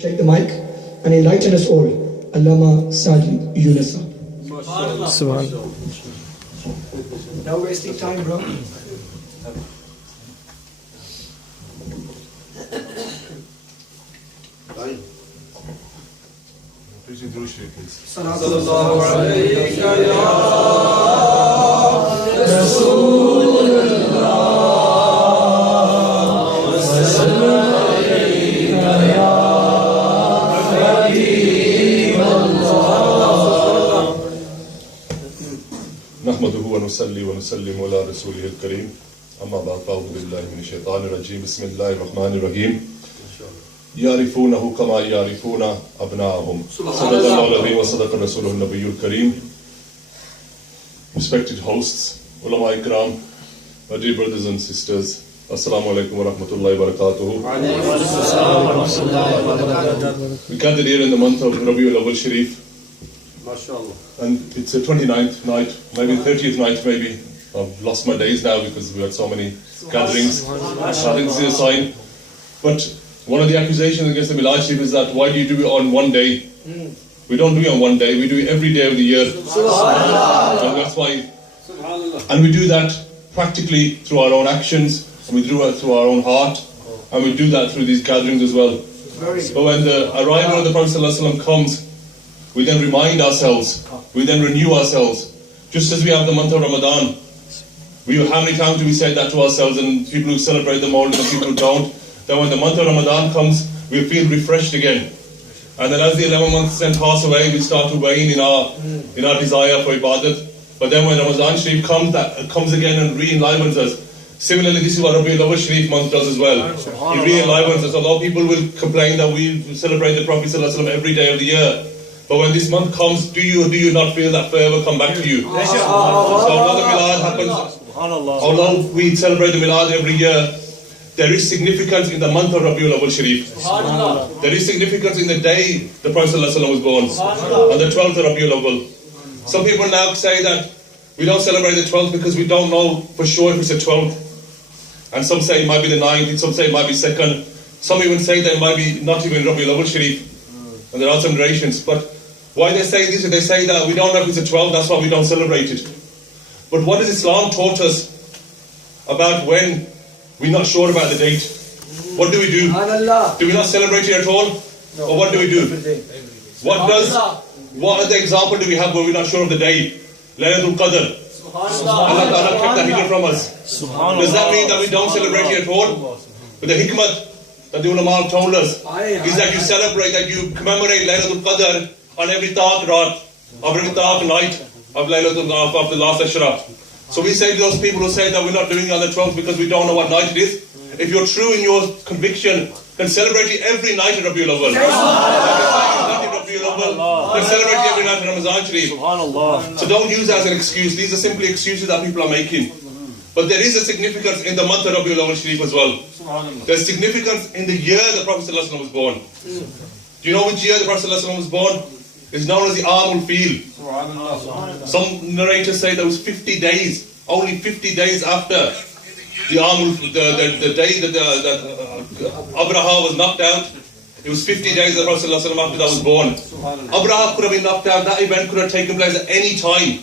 Take the mic and enlighten us all. Alama, Saajad, Yunus. Subhanallah. No wasting time, bro. Please do share, please. Sallallahu alayka ya Rasulullah wa sallam alayka ya Habib Allah. Nahmaduhu wa nusalli wa nusallimu ala rasulihil kareem. Amma ba'd, fa'udhu billahi minash shaitanir rajeem. Bismillahir rahmanir rahim. يعرفونه كما يعرفون أبناءهم. صدق الله العظيم وصدق رسوله النبي الكريم. Respected hosts, ulama ikram, my dear brothers and sisters, assalamu alaikum wa rahmatullahi wa barakatuhu. We gathered here in the month of Rabiul Awwal Sharif, and it's the 29th night, maybe the 30th night maybe. I've lost my days now because we had so many gatherings. I didn't see a sign. But one of the accusations against the Milad Sharif is that why do you do it on one day? We don't do it on one day, we do it every day of the year. And that's why. And we do that practically through our own actions, and we do it through our own heart, and we do that through these gatherings as well. But when the arrival of the Prophet ﷺ comes, we then remind ourselves, we then renew ourselves. Just as we have the month of Ramadan, how many times do we say that to ourselves, and people who celebrate the Mawlid and people who don't? Then when the month of Ramadan comes, we feel refreshed again. And then as the 11 months then pass away, we start to wane in our desire for ibadat. But then when Ramadan Sharif comes, that comes again and re-enlivens us. Similarly, this is what Rabiul Awwal Sharif month does as well. It re-enlivens us. Although people will complain that we celebrate the Prophet ﷺ every day of the year, but when this month comes, do you or do you not feel that forever come back to you? So although the Milad happens, although we celebrate the Milad every year, there is significance in the month of Rabiul Awwal Sharif. There is significance in the day the Prophet ﷺ was born, on the 12th of Rabiul Awwal. Some people now say that we don't celebrate the 12th because we don't know for sure if it's the 12th. And some say it might be the 9th, and some say it might be 2nd. Some even say that it might be not even Rabiul Awwal Sharif. And there are some narrations. But why they say this? They say that we don't know if it's the 12th, that's why we don't celebrate it. But what has Islam taught us about when we're not sure about the date? What do we do? Do we not celebrate it at all? Or what do we do? What other example do we have where we're not sure of the day? Laylatul Qadr. Allah Ta'ala kept that hidden from us. Does that mean that we don't celebrate it at all? But the hikmah that the ulama told us is that you celebrate, that you commemorate Laylatul Qadr on every dark raat, or every dark night of Laylatul of the last Ashraf. So we say to those people who say that we're not doing it on the 12th because we don't know what night it is, if you're true in your conviction, then celebrate it every night of Rabiul Awwal. Then celebrate it every night of Ramadan Sharif. So don't use that as an excuse. These are simply excuses that people are making. But there is a significance in the month of Rabiul Awwal Sharif as well. There's significance in the year the Prophet ﷺ was born. Do you know which year the Prophet ﷺ was born? It's known as the Amul Fil. Some narrators say there was 50 days, only 50 days after the day that Abraha was knocked out. It was 50 days that the Prophet ﷺ after that was born. Abraha could have been knocked out. That event could have taken place at any time.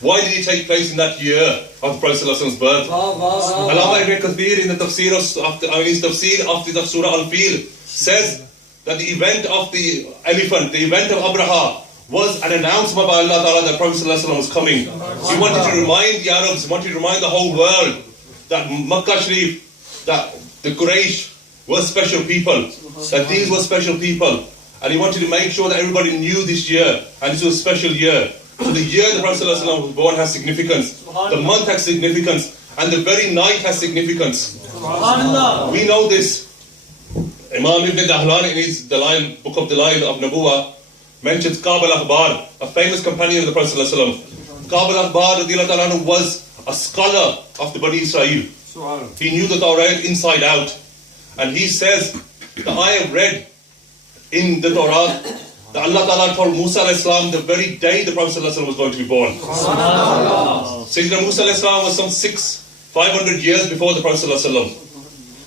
Why did it take place in that year of the Prophet ﷺ's birth? Alama Ibn Kathir in the tafsir of the Surah Al-Fil says that the event of the elephant, the event of Abraha, was an announcement by Allah Ta'ala that Prophet ﷺ was coming. He wanted to remind the Arabs, he wanted to remind the whole world that Makkah Sharif, that the Quraysh were special people, that these were special people. And he wanted to make sure that everybody knew this year, and this was a special year. So the year the Prophet ﷺ was born has significance, the month has significance, and the very night has significance. We know this. Imam Ibn Dahlan in his book of Dalail of Nabuwa mentions Ka'b al-Akhbar, a famous companion of the Prophet ﷺ. Ka'b al-Akhbar was a scholar of the Bani Israel. He knew the Torah inside out. And he says that I have read in the Torah that Allah Ta'ala told Musa al-Islam the very day the Prophet ﷺ was going to be born. Sayyidina Musa al-Islam was some 500 years before the Prophet ﷺ.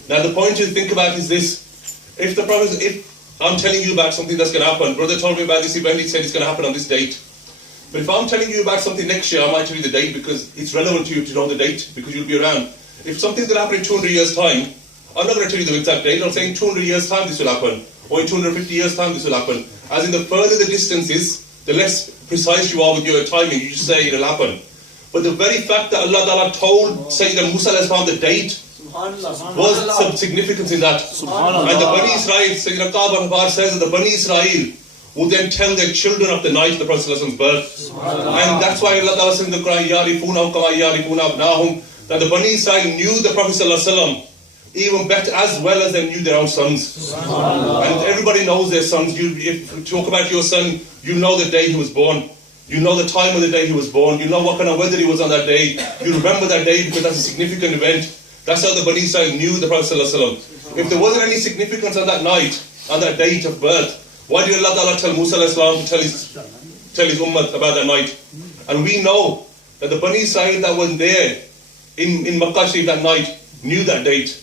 Now the point to think about is this: if I'm telling you about something that's going to happen. Brother told me about this event, he said it's going to happen on this date. But if I'm telling you about something next year, I might tell you the date because it's relevant to you to know the date because you'll be around. If something's going to happen in 200 years' time, I'm not going to tell you the exact date. I'm saying in 200 years' time this will happen. Or in 250 years' time this will happen. As in the further the distance is, the less precise you are with your timing. You just say it'll happen. But the very fact that Allah Ta'ala told Sayyidina Musa the date was some significance in that. And the Bani Israel, Sayyidina Ka'b al-Bar says that the Bani Israel would then tell their children of the night of the Prophet's birth. And that's why Allah Ta'ala says in the Quran, Yarifuna kama yarifuna abnahum, that the Bani Israel knew the Prophet even better as well as they knew their own sons. And everybody knows their sons. If you talk about your son, you know the day he was born. You know the time of the day he was born. You know what kind of weather he was on that day. You remember that day because that's a significant event. That's how the Bani Israel knew the Prophet ﷺ. If there wasn't any significance on that night, on that date of birth, why did Allah Ta'ala tell Musa ﷺ to tell his ummah about that night? And we know that the Bani Israel that was there in Makkah Sharif that night knew that date.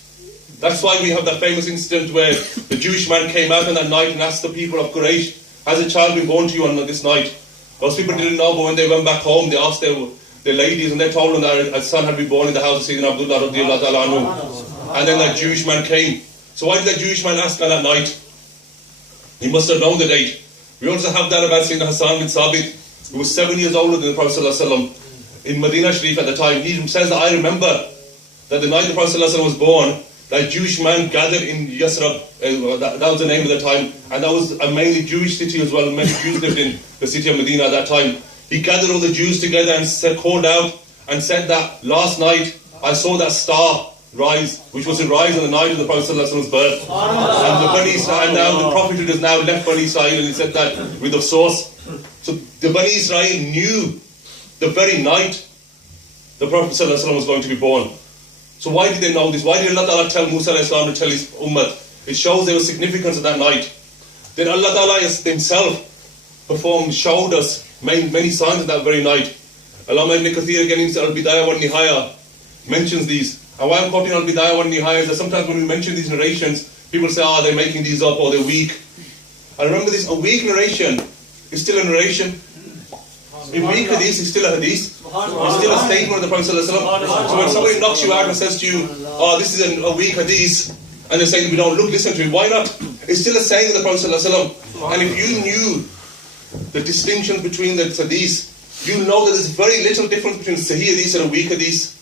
That's why we have that famous incident where the Jewish man came out on that night and asked the people of Quraysh, has a child been born to you on this night? Those people didn't know, but when they went back home, they asked their ladies and they told them that a son had been born in the house of Sayyidina Abdullah radiallahu ta'ala anhu. And then that Jewish man came. So why did that Jewish man ask on that night? He must have known the date. We also have that about Sayyidina Hassan bin Sabit, who was 7 years older than the Prophet ﷺ in Medina Sharif at the time. He says that I remember that the night the Prophet ﷺ was born, that Jewish man gathered in Yasrib, that was the name of the time, and that was a mainly Jewish city as well. Many Jews lived in the city of Medina at that time. He gathered all the Jews together and called out and said that last night I saw that star rise, which was to rise on the night of the Prophet's birth. And the Bani Israel, now the Prophet has now left Bani Israel, and he said that with the source. So the Bani Israel knew the very night the Prophet was going to be born. So why did they know this? Why did Allah Ta'ala tell Musa to tell his ummah? It shows there was significance of that night. Then Allah Ta'ala himself showed us many signs of that very night. Alama ibn Kathir again in Al-Bidayah wa Nihaya mentions these. And why I'm quoting Al-Bidayah wa Nihaya is that sometimes when we mention these narrations, people say, they're making these up or they're weak. And remember this, a weak narration is still a narration. A weak hadith is still a hadith. It's still a statement of the Prophet ﷺ. So when somebody knocks you out and says to you, this is a weak hadith, and they say that we don't listen to it, why not? It's still a saying of the Prophet ﷺ. And if you knew the distinction between the hadith, you know that there's very little difference between sahih hadith and a weak hadith.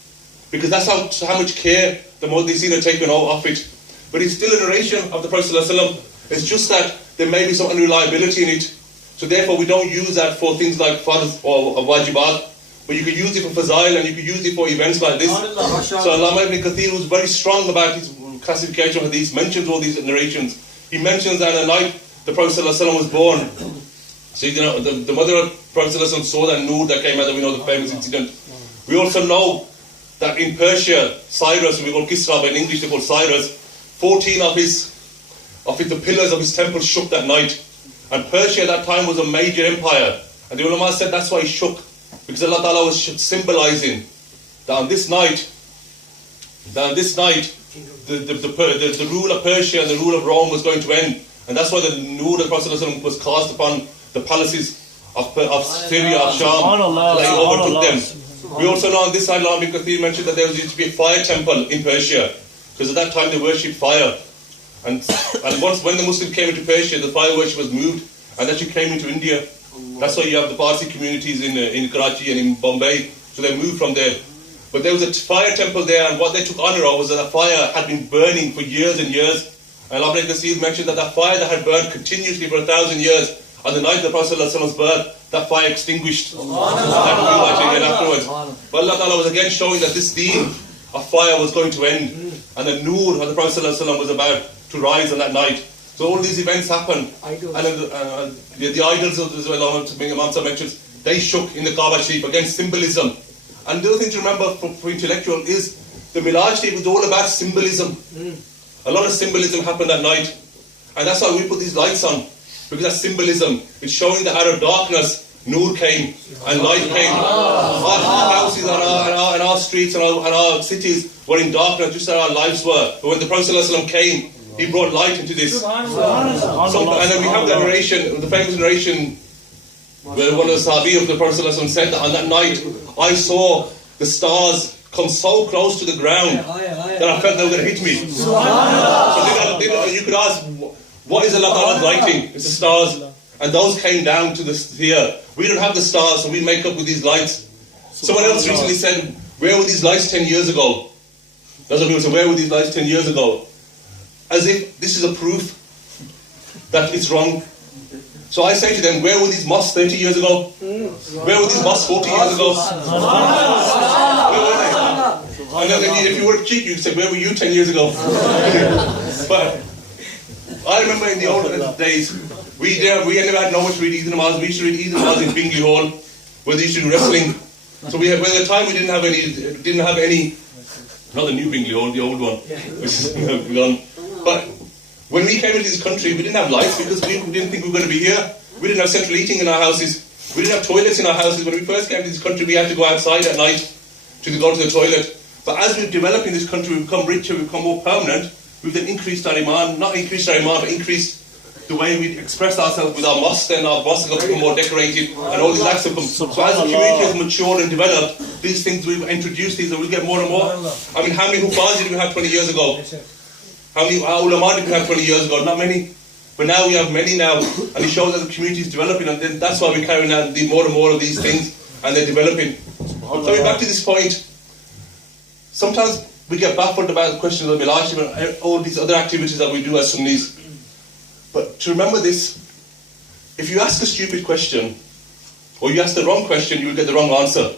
Because that's how much care the Muhaddithin are taken off it. But it's still a narration of the Prophet ﷺ. It's just that there may be some unreliability in it. So therefore we don't use that for things like farz or wajibat. But you could use it for fazail and you could use it for events like this. So Alama ibn Kathir was very strong about his classification of hadith, mentions all these narrations. He mentions that on the night the Prophet ﷺ was born. So the mother of the Prophet ﷺ saw that nur that came out, that we know the famous incident. We also know that in Persia, Cyrus, we call Kisra, but in English they call Cyrus, 14 of the pillars of his temple shook that night. And Persia at that time was a major empire. And the ulama said that's why it shook. Because Allah Ta'ala was symbolizing that on this night, the rule of Persia and the rule of Rome was going to end. And that's why the nur of the Prophet ﷺ was cast upon the palaces of Syria, of Sham. They overtook them. We also know on this side, Alama ibn Kathir mentioned that there used to be a fire temple in Persia. Because at that time they worshipped fire. And once when the Muslims came into Persia, the fire worship was moved. And actually came into India. That's why you have the Parsi communities in Karachi and in Bombay. So they moved from there. But there was a fire temple there, and what they took honor of was that the fire had been burning for years and years. And Alama ibn Kathir mentioned that fire that had burned continuously for 1,000 years, on the night of the Prophet's birth, that fire extinguished. That blew again afterwards. But Allah Ta'ala was again showing that this deen of fire was going to end. And the nur of the Prophet was about to rise on that night. So all these events happened. And the idols of the Imam mentions, they shook in the Kaaba Sharif against symbolism. And the other thing to remember for intellectual is the Milaj Sharif was all about symbolism. A lot of symbolism happened that night. And that's why we put these lights on. Because that's symbolism. It's showing that out of darkness, nur came and light came. Our houses and our streets and our cities were in darkness just as our lives were. But when the Prophet ﷺ came, He brought light into this. So, and then we have that narration, the famous narration, where one of the Sahabi of the Prophet ﷺ said that on that night, I saw the stars come so close to the ground that I felt they were going to hit me. So you could ask, what is Allah Ta'ala's lighting? It's the stars. And those came down to the sphere. We don't have the stars, so we make up with these lights. Someone else recently said, where were these lights 10 years ago? That's what people say, where were these lights 10 years ago? As if this is a proof that it's wrong. So I say to them, where were these mosques 30 years ago? Where were these mosques 40 years ago? Where were they? And then if you were cheeky, you'd say, where were you 10 years ago? But I remember in the old days, we never had no much to read Eid Namaz. We used to read Eid Namaz in Bingley Hall, where they used to do wrestling. So by the time we didn't have any, not the new Bingley Hall, the old one, which is gone. But when we came into this country, we didn't have lights because we didn't think we were going to be here. We didn't have central heating in our houses. We didn't have toilets in our houses. When we first came to this country, we had to go outside at night to go to the toilet. But as we've developed in this country, we've become richer, we've become more permanent. We've then increased our iman, not increased our iman, but increased the way we express ourselves with our mosques, and our mosques have become more decorated, and all these acts have come. So as the community has matured and developed, these things we've introduced these, and we'll get more and more. I mean, how many Hufaz did we have 20 years ago? How many Ulama did we have 20 years ago? Not many. But now we have many now, and it shows that the community is developing, and then that's why we're carrying out more and more of these things, and they're developing. Coming back to this point, sometimes we get baffled about the question of the Milaj and all these other activities that we do as Sunnis. But to remember this, if you ask a stupid question, or you ask the wrong question, you will get the wrong answer.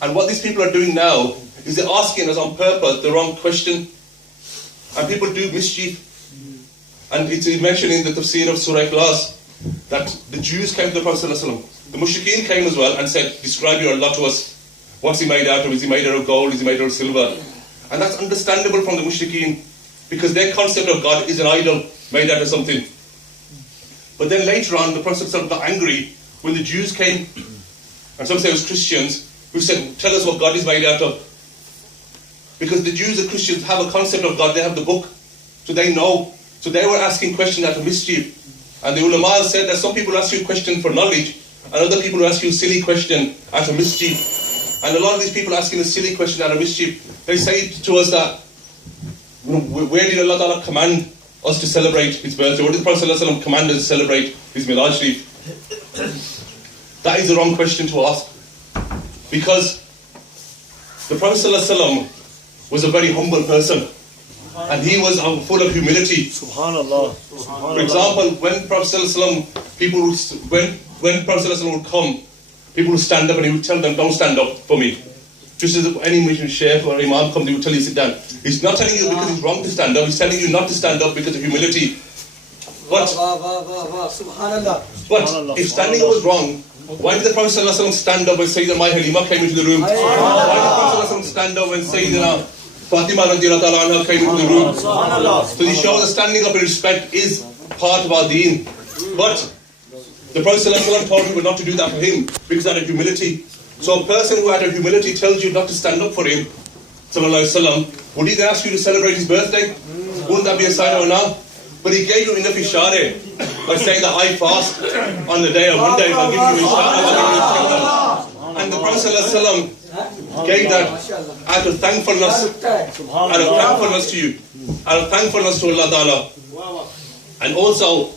And what these people are doing now is they're asking us on purpose the wrong question. And people do mischief. And it's mentioned in the tafsir of Surah Ikhlas that the Jews came to the Prophet ﷺ. The Mushrikeen came as well and said, describe your Allah to us. What's he made out of? Is he made out of gold? Is he made out of silver? And that's understandable from the Mushrikeen, because their concept of God is an idol made out of something. But then later on, the Prophet ﷺ got angry when the Jews came, and some say it was Christians, who said, tell us what God is made out of. Because the Jews and Christians have a concept of God, they have the book, so they know. So they were asking questions out of mischief. And the ulama said that some people ask you a question for knowledge, and other people ask you a silly question out of mischief. And a lot of these people asking a silly question out of mischief, they say to us that, where did Allah Ta'ala command us to celebrate his birthday? What did the Prophet ﷺ command us to celebrate his Milaj Sharif? That is the wrong question to ask. Because the Prophet ﷺ was a very humble person. And he was full of humility. Subhanallah. For example, when Prophet ﷺ, when Prophet ﷺ would come, people would stand up and he would tell them, don't stand up for me. Just as any Muslim sheikh or imam comes, he would tell you, sit down. He's not telling you because it's wrong to stand up, he's telling you not to stand up because of humility. But if standing up was wrong, why did the Prophet ﷺ stand up when Sayyidina Halima came into the room? Why did the Prophet ﷺ stand up when Sayyidina Fatima radiallahu anha came into the room? So they show that standing up in respect is part of our deen. But the Prophet ﷺ told people not to do that for him because out of humility. So a person who out of humility tells you not to stand up for him, sallallahu alaihi wasallam, would he then ask you to celebrate his birthday? Wouldn't that be a sign of honor? But he gave you enough ishare by saying that I fast on the day of Monday, I'll give you ishare. And the Prophet ﷺ gave that out of thankfulness, to you, out of thankfulness to Allah Ta'ala. And also,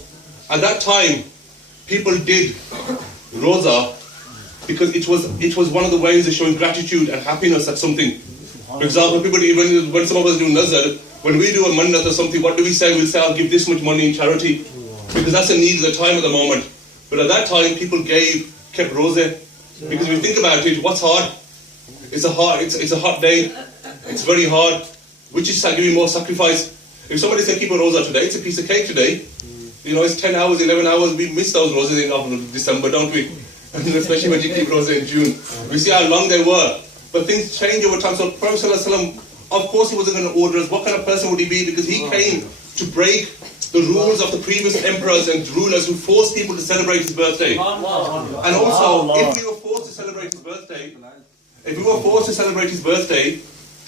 at that time, people did roza because it was one of the ways of showing gratitude and happiness at something. For example, people even when some of us do nazar, when we do a mannat or something, what do we say? We'll say, I'll give this much money in charity, because that's a need at the time at the moment. But at that time, people kept roza, because if you think about it, what's hard? It's a hot day. It's very hard. Which is giving more sacrifice. If somebody said keep a roza today, it's a piece of cake today. You know, it's 10 hours, 11 hours. We miss those roses in December, don't we? Especially when you keep roza in June. We see how long they were. But things change over time. So Prophet ﷺ, of course he wasn't going to order us. What kind of person would he be? Because he came to break the rules of the previous emperors and rulers who forced people to celebrate his birthday. And also, if we were forced to celebrate his birthday,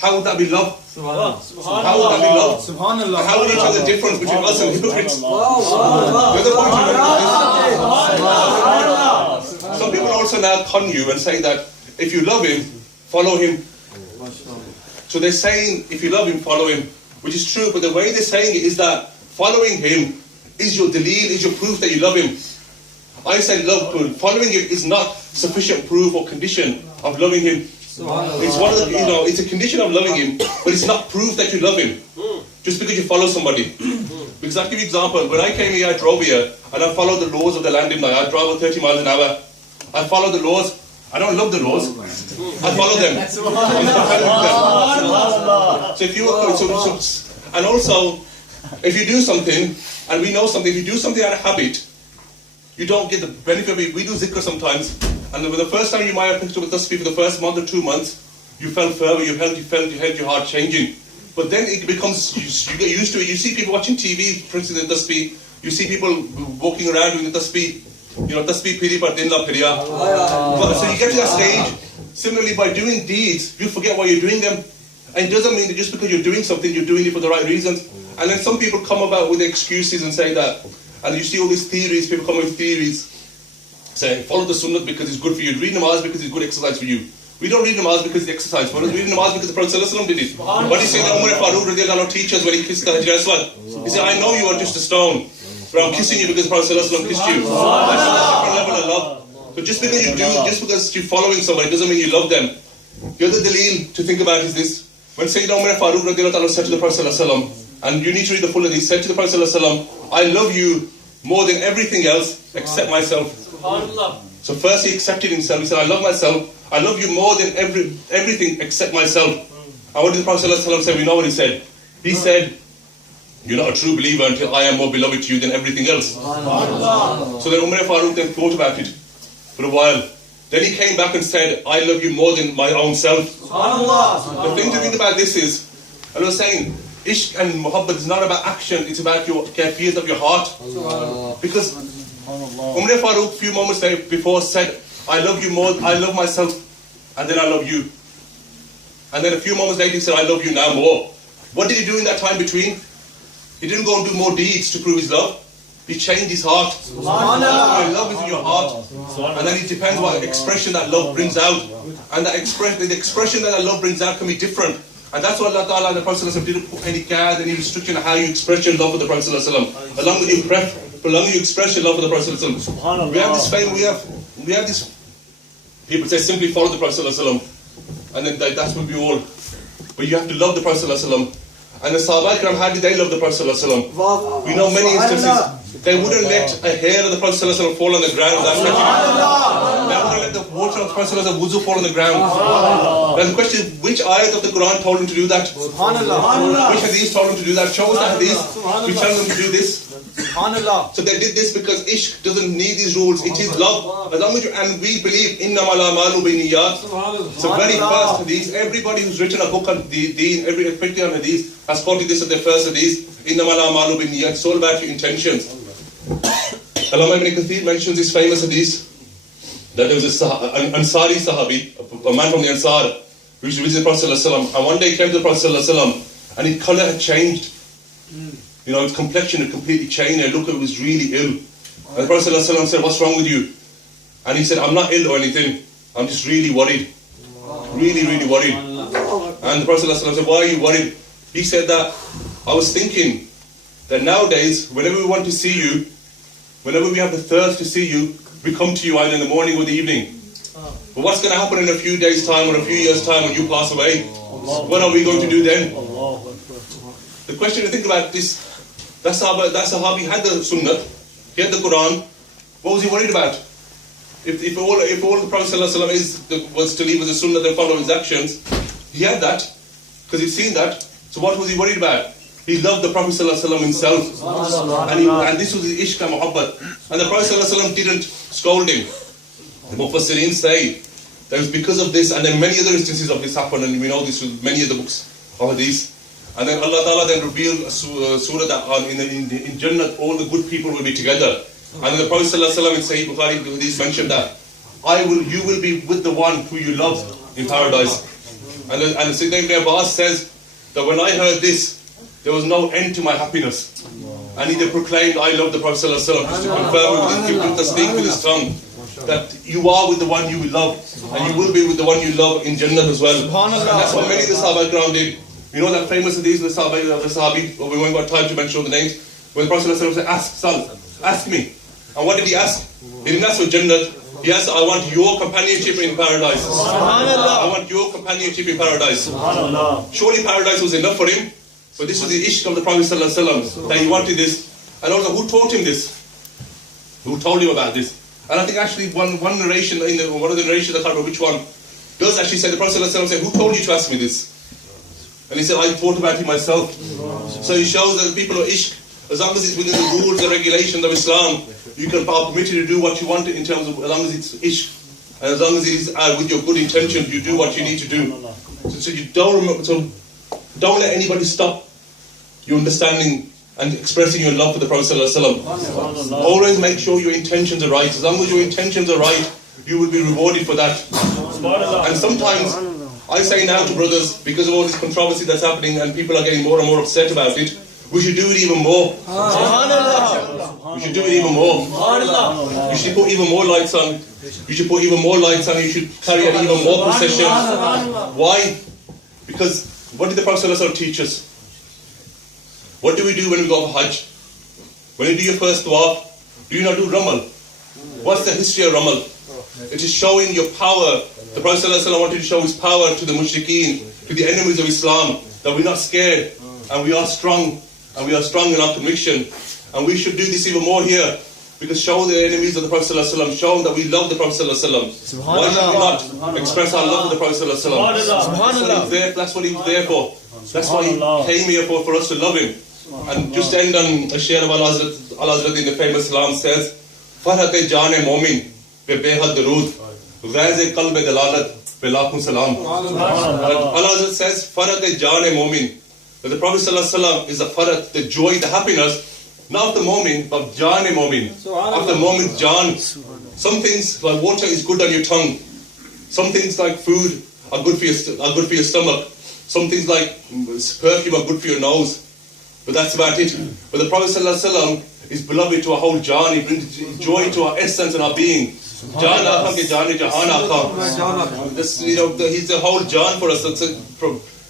how would that be love? How would that be love? Subhanallah. How would you tell the difference between us and hypocrites? The other point is, some people also now con you and say that if you love him, follow him. So they're saying, if you love him, follow him, which is true, but the way they're saying it is that following him is your daleel, is your proof that you love him. I say following him is not sufficient proof or condition of loving him. It's one of the, it's a condition of loving him, but it's not proof that you love him. Just because you follow somebody. Because I'll give you an example. When I came here, I drove here, and I followed the laws of the land, didn't I? I drove at 30 miles an hour. I followed the laws. I don't love the laws. I follow them. So if you, and also, if you do something, and we know something, if you do something out of habit, you don't get the benefit of it. We do zikr sometimes, and the first time you might have picked up a tasbih for the first month or 2 months, you felt fervor, you felt your heart changing. But then it becomes, you get used to it. You see people watching TV, for instance, the tasbih. You see people walking around doing the tasbih. Tasbih piri par din la piriya. So you get to that stage. Similarly, by doing deeds, you forget why you're doing them. And it doesn't mean that just because you're doing something, you're doing it for the right reasons. And then some people come about with excuses and say that, and you see all these theories, people come with theories, saying follow the sunnah because it's good for you, read namaz because it's good exercise for you. We don't read namaz because it's exercise for us, we read namaz because the Prophet ﷺ did it. What did he say that Umar Farooq radiallahu anhu teaches when he kissed the Hajar Aswad? He said, I know you are just a stone, but I'm kissing you because the Prophet ﷺ kissed you. That's a different level of love. So just because you're following somebody doesn't mean you love them. The other daleel to think about is this. When Sayyidina Umar Farooq radiallahu anhu said to the Prophet ﷺ, and you need to read the full of this, said to the Prophet ﷺ, I love you more than everything else except myself. So first he accepted himself. He said, I love myself. I love you more than everything except myself. And what did the Prophet ﷺ say? We know what he said. He said, you're not a true believer until I am more beloved to you than everything else. So then Umar Farooq then thought about it for a while. Then he came back and said, I love you more than my own self. The thing to think about this is, I was saying, Ishq and Muhabbat is not about action, it's about your kafiyat of your heart. Because Umar Farooq a few moments before said, I love you more, I love myself, and then I love you. And then a few moments later he said, I love you now more. What did he do in that time between? He didn't go and do more deeds to prove his love. He changed his heart. Your love is in your heart. And then it depends what expression that love brings out. And the expression that love brings out can be different. And that's why Allah Ta'ala and the Prophet ﷺ didn't put any guard, any restriction on how you express your love for the Prophet ﷺ. As long as you express your love for the Prophet ﷺ. We have this fame, we have this, people say simply follow the Prophet ﷺ. And then that's what we all. But you have to love the Prophet ﷺ. And the Sahaba Ikram, how did they love the Prophet ﷺ? We know many instances. They wouldn't let a hair of the Prophet ﷺ fall on the ground without touching it. They wouldn't let the water of the Prophet ﷺ wuzu fall on the ground. Now the question is, which ayat of the Quran told him to do that? Which hadith told him to do that? Show us the hadith which told them to do this. So they did this because ishq doesn't need these rules. It is love. As long as and we believe innamal a'malu binniyat. So very first hadith, everybody who's written a book on the deen, especially on hadith, has quoted this as their first hadith. Innamal a'malu binniyat. It's all about your intentions. Alama ibn Kathir mentions this famous hadith that there was an Ansari Sahabi, a man from the Ansar, who used to visit the Prophet ﷺ, and one day he came to the Prophet ﷺ, and his colour had changed. His complexion had completely changed, and look, it was really ill. And the Prophet ﷺ said, what's wrong with you? And he said, I'm not ill or anything, I'm just really worried. Really, really worried. And the Prophet ﷺ said, why are you worried? He said that, I was thinking that nowadays, whenever we want to see you, whenever we have the thirst to see you, we come to you either in the morning or the evening. But what's going to happen in a few days' time or a few years' time when you pass away? What are we going to do then? The question to think about this, that Sahabi had the Sunnah, he had the Quran. What was he worried about? If all the Prophet ﷺ was to leave with the Sunnah and follow his actions, he had that, because he'd seen that. So what was he worried about? He loved the Prophet ﷺ himself. And this was his ishq and muhabbat. And the Prophet ﷺ didn't scold him. The Mufassirin say that it was because of this, and then many other instances of this happened, and we know this with many of the books of hadith. And then Allah Ta'ala then revealed a surah that in Jannah all the good people will be together. And then the Prophet ﷺ in Sahih Bukhari hadith mentioned that you will be with the one who you love in paradise. And Sayyidina Ibn Abbas says that when I heard this, there was no end to my happiness. And he then proclaimed, I love the Prophet ﷺ, just to confirm with his speak with his tongue, that you are with the one you will love, and you will be with the one you love in Jannah as well. And that's what many of the Sahaba Ikram did. You know that famous hadith of the Sahabi, we won't got time to mention all the names, when the Prophet ﷺ said, ask, son, ask me. And what did he ask? He didn't ask for Jannah. He asked, I want your companionship in paradise. I want your companionship in paradise. Surely paradise was enough for him, but this was the ishq of the Prophet ﷺ, that he wanted this. And also, who taught him this? Who told him about this? And I think actually one narration, one of the narrations, I can't remember which one, does actually say, the Prophet ﷺ said, who told you to ask me this? And he said, I thought about it myself. So he shows that the people of ishq, as long as it's within the rules and regulations of Islam, you can are permitted to do what you want in terms of, as long as it's ishq, and as long as it is with your good intentions, you do what you need to do. So you don't let anybody stop your understanding and expressing your love for the Prophet ﷺ. Always make sure your intentions are right. As long as your intentions are right, you will be rewarded for that. And sometimes I say now to brothers, because of all this controversy that's happening and people are getting more and more upset about it, we should do it even more. We should do it even more. You should put even more lights on. You should put even more lights on. You should carry out even more processions. Why? Because what did the Prophet ﷺ teach us? What do we do when we go for Hajj? When you do your first tawaf, do you not do Ramal? What's the history of Ramal? It is showing your power. The Prophet ﷺ wanted to show his power to the mushrikeen, to the enemies of Islam, that we're not scared and we are strong. And we are strong in our conviction. And we should do this even more here. Because show the enemies of the Prophet ﷺ, show them that we love the Prophet ﷺ. Why should we not express our love for the Prophet ﷺ? That's what he was there for. That's why he came here for us to love him. And just to end on a share of Al Hazrat in the famous Salam says, Farhat-e Jaan-e Momin be behad darud, Ghaz-e Qalb-e Dalalat be lakhun salam. Al Hazrat says, Farhat-e Jaan-e Momin, that the Prophet ﷺ is the farat, the joy, the happiness, not of the moment, but Jaan-e Momin. Of the moment, Jaan. Some things like water is good on your tongue. Some things like food are good for your stomach. Some things like perfume are good for your nose. But that's about it. But the Prophet ﷺ is beloved to our whole Jaan. He brings joy to our essence and our being. Jaan aakha ke Jaan-e Jahan aakha. He's the whole Jaan for us.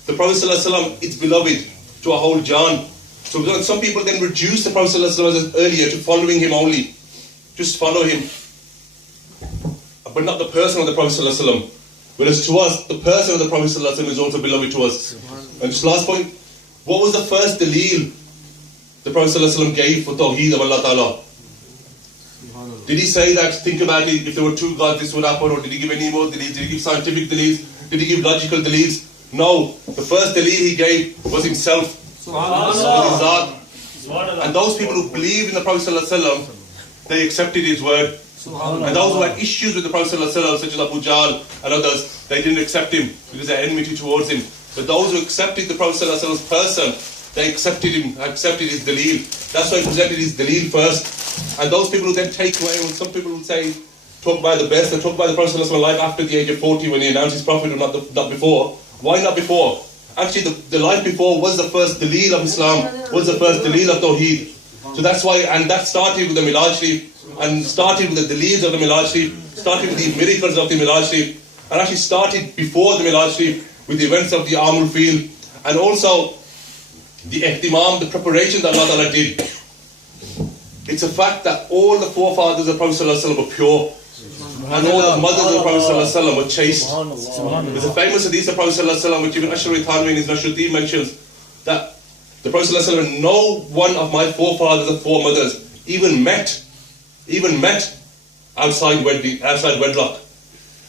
The Prophet ﷺ is beloved to our whole Jaan. So some people then reduce the Prophet ﷺ earlier to following him only. Just follow him. But not the person of the Prophet ﷺ. Whereas to us, the person of the Prophet ﷺ is also beloved to us. And just last point, what was the first daleel the Prophet ﷺ gave for Tawheed of Allah Ta'ala? Did he say that, think about it, if there were two gods this would happen, or did he give any more deleels? Did he give scientific deleels? Did he give logical deleels? No, the first deleel he gave was himself. And those people who believe in the Prophet ﷺ, they accepted his word. And those who had issues with the Prophet ﷺ, such as Abu Jahl and others, they didn't accept him because they had enmity towards him. But those who accepted the Prophet ﷺ's person, they accepted him, accepted his daleel. That's why he presented his daleel first. And those people who then take away, when some people would say, talk about the best, and talk about the Prophet ﷺ's life after the age of 40 when he announced his prophet, or not before. Why not before? Actually, the life before was the first daleel of Islam, was the first daleel of Tawheed. So that's why, and that started with the Milaj Sharif, and started with the daleels of the Milaj Sharif, started with the miracles of the Milaj Sharif, and actually started before the Milaj Sharif with the events of the Amul Fil, and also the ihtimam, the preparation that Allah Ta'ala did. It's a fact that all the forefathers of the Prophet ﷺ were pure. And all the mothers of the Prophet ﷺ were chaste. There's a famous hadith of the Prophet ﷺ which even Ash'ari Thanwi in his Nashruddin mentions, that the Prophet ﷺ, no one of my forefathers and foremothers even met outside wedlock.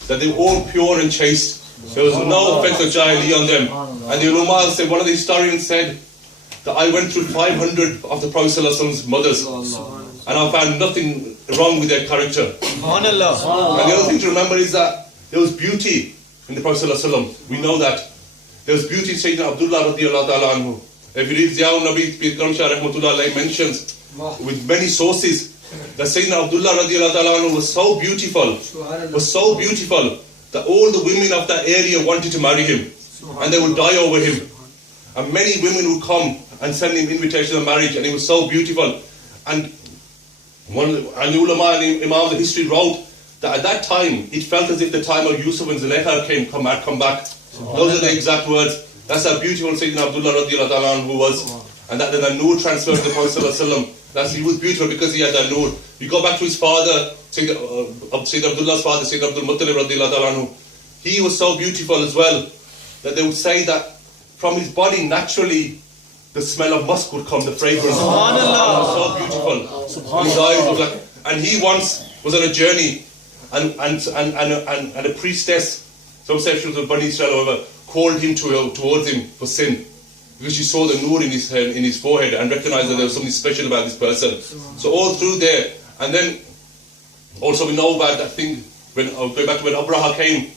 That they were all pure and chaste. There was no offense of jahili on them. And the ulama said, one of the historians said, that I went through 500 of the Prophet ﷺ's mothers, and I found nothing wrong with their character. And the other thing to remember is that there was beauty in the Prophet ﷺ. We know that. There was beauty in Sayyidina Abdullah radiallahu ta'ala anhu. If you read Ziyaul Nabi, Pir Karam Shah rahmatullah alayhi mentions with many sources that Sayyidina Abdullah radiallahu ta'ala anhu was so beautiful that all the women of that area wanted to marry him. and they would die over him. And many women would come and send him invitations of marriage, and he was so beautiful. And the ulama and imams of history wrote that at that time it felt as if the time of Yusuf and Zulaikha had come back. Those are the exact words. That's how beautiful Sayyidina Abdullah radiallahu ta'ala anhu was. And that the nur transferred to the Prophet sallallahu alaihi wasallam. He was beautiful because he had that nur. You go back to his father, Sayyidina Abdullah's father, Sayyidina Abdul Muttalib radiallahu ta'ala anhu. He was so beautiful as well that they would say that from his body naturally the smell of musk would come, the fragrance. Subhanallah. It was so beautiful. And his eyes were like, and he once was on a journey, and a priestess, some say she was a Bani Israel, however, called him towards him for sin, because she saw the nur in his forehead and recognized that there was something special about this person. So all through there, and then also we know about that thing when going back to when Abraha came.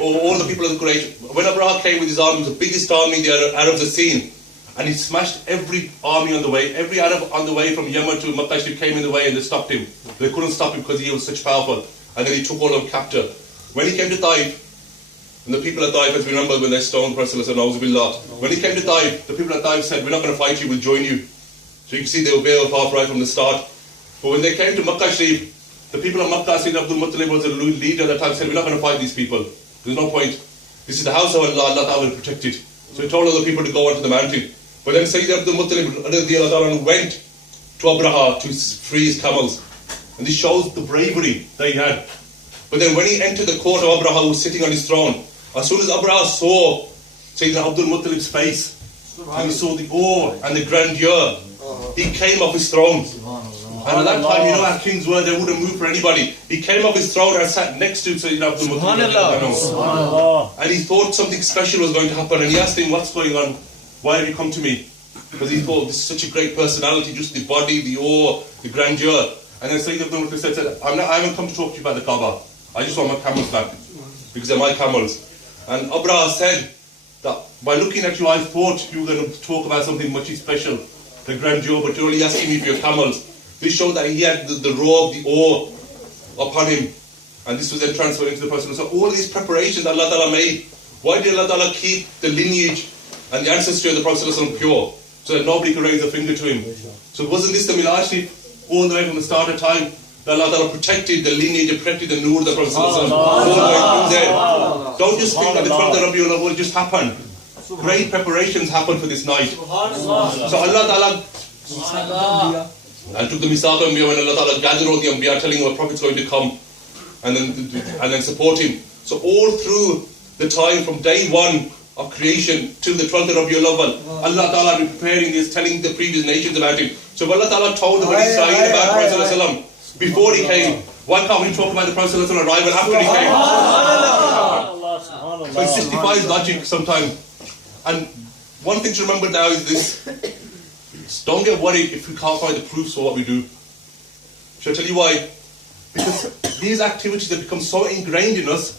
All the people of the Quraysh, when Abraha came with his army, it was the biggest army the Arabs had seen, and he smashed every army on the way. Every Arab on the way from Yemen to Makkah came in the way, and they stopped him. They couldn't stop him because he was such powerful. And then he took all of them captive. When he came to Taif, and the people at Taif, as we remember when they stoned the Prophet ﷺ, when he came to Taif, the people at Taif said, "We're not going to fight you, we'll join you." So you can see they were very far right from the start. But when they came to Makkah Sharif, the people of Makkah, Sayyidina Abdul Muttalib was the leader at the time, said, "We're not going to fight these people. There's no point. This is the house of Allah, Allah Ta'ala will protect it." So he told other people to go onto the mountain. But then Sayyidina Abdul Muttalib went to Abraha to free his camels. And this shows the bravery that he had. But then when he entered the court of Abraha, who was sitting on his throne, as soon as Abraha saw Sayyidina Abdul Muttalib's face, and he saw the awe and the grandeur, he came off his throne. And at that time, you know how kings were, they wouldn't move for anybody. He came off his throne and sat next to Sayyidina Abdul Muttalib. And he thought something special was going to happen, and he asked him, "What's going on? Why have you come to me?" Because he thought, this is such a great personality, just the body, the awe, the grandeur. And then Sayyidina Abdul Muttalib said, I haven't come to talk to you about the Kaaba. I just want my camels back, because they're my camels. And Abraha said that by looking at you, I thought you were going to talk about something much special, the grandeur, but you're only asking me for your camels. This showed that he had the robe, the awe upon him. And this was then transferred into the person. So all these preparations that Allah Ta'ala made, why did Allah Ta'ala keep the lineage and the ancestry of the Prophet ﷺ pure? So that nobody could raise a finger to him. So wasn't this the Milad Sharif all the way from the start of time? That Allah Ta'ala protected the lineage, protected the nur of the Prophet ﷺ all the way through there. Don't just think that the 12th of Rabiul Awwal just happened. Great preparations happened for this night. So Allah Ta'ala and took the Misaq of Anbiya when Allah Ta'ala gathered all the Anbiya, telling him a prophet's going to come and then support him. So all through the time from day one of creation till the 12th of Rabiul Awwal, Allah Ta'ala been preparing this, telling the previous nations about him. So Allah Ta'ala told the Bani Israel about Prophet ﷺ before he came. Why can't we talk about the Prophet ﷺ arrival after he came? So it just defies logic sometimes. And one thing to remember now is this: don't get worried if we can't find the proofs for what we do. Shall I tell you why? Because these activities have become so ingrained in us,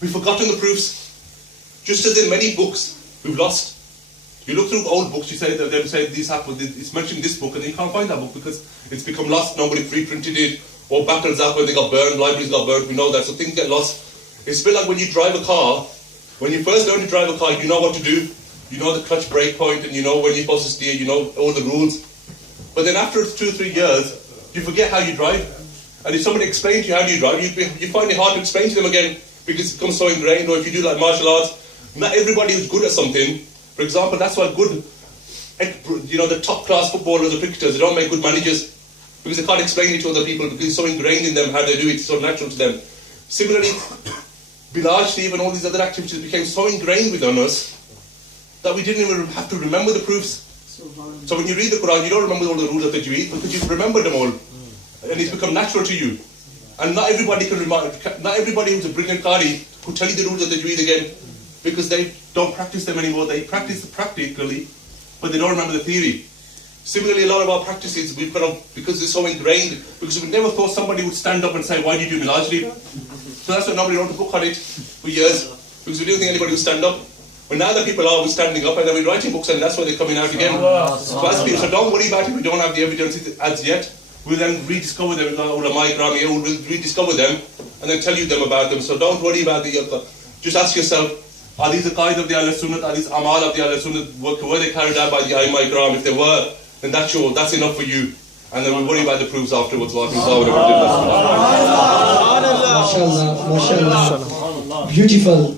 we've forgotten the proofs. Just as in many books, we've lost. You look through old books, you say that they say this happened, it's mentioned in this book, and you can't find that book because it's become lost. Nobody reprinted it, or battles up when they got burned, libraries got burned. We know that, so things get lost. It's a bit like when you drive a car. When you first learn to drive a car, you know what to do. You know the clutch brake point, and you know when you're supposed to steer. You know all the rules. But then after 2 or 3 years, you forget how you drive. And if somebody explains to you how do you drive, you find it hard to explain to them again because it becomes so ingrained. Or if you do like martial arts, not everybody is good at something. For example, that's why the top class footballers or cricketers, they don't make good managers because they can't explain it to other people because it's so ingrained in them how they do it, it's so natural to them. Similarly, Bilal Sharif and all these other activities became so ingrained within us that we didn't even have to remember the proofs. So when you read the Quran, you don't remember all the rules of Tajweed because you've remembered them all, and it's become natural to you. And not everybody who's a brilliant Qari could tell you the rules of Tajweed again, because they don't practice them anymore. They practice practically, but they don't remember the theory. Similarly, a lot of our practices, we've got because they're so ingrained, because we never thought somebody would stand up and say, "Why do you do Bilal Sharif?" So that's why nobody wrote a book on it for years, because we didn't think anybody would stand up. But now that people are standing up and then we're writing books, and that's why they're coming out again. So don't worry about it. We don't have the evidence as yet. We'll then rediscover them. Ulama Ikram here, we'll rediscover them and then tell you them about them. So don't worry about the. Just ask yourself, Are these the qaid of the Ahl Sunnah? Are these amal of the Ahl Sunnah? Were they carried out by the Aimma Ikram? If they were, then that's enough for you. And then we worry about the proofs afterwards. MashaAllah, MashaAllah. Beautiful.